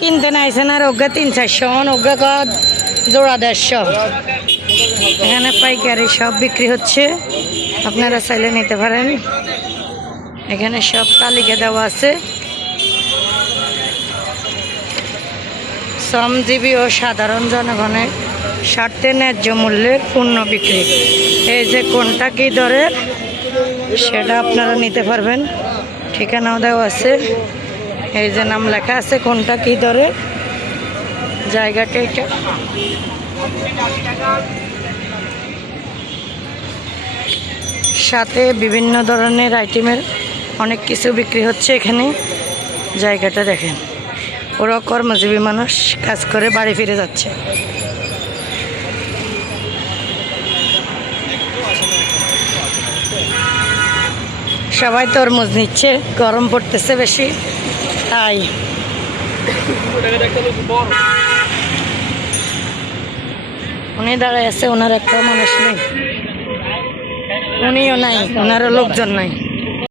কিনতে নাইছেন আর ওগা 300-400 ওগা কদ জোড়া 150। এখানে পাইকারি সব বিক্রি হচ্ছে, আপনারা চাইলে নিতে পারেন। এখানে সব তালিকা দেওয়া আছে। শ্রমজীবী ও সাধারণ জনগণের স্বার্থে ন্যায্য মূল্যের পণ্য বিক্রি। এই যে কোনটা কি দরে সেটা আপনারা নিতে পারবেন, ঠিকানাও দেওয়া আছে। এই যে নাম লেখা আছে কোনটা কি দরে, জায়গাটা এটা। সাথে বিভিন্ন ধরনের আইটেমের অনেক কিছু বিক্রি হচ্ছে এখানে। জায়গাটা দেখেন, ওরা কর্মজীবী মানুষ কাজ করে বাড়ি ফিরে যাচ্ছে। সবাই তরমুজ নিচ্ছে, গরম পড়তেছে বেশি তাই। উনি দাঁড়ায় আছে, ওনার একটা মানুষ নেই, উনিও নাই, ওনারও লোকজন নাই।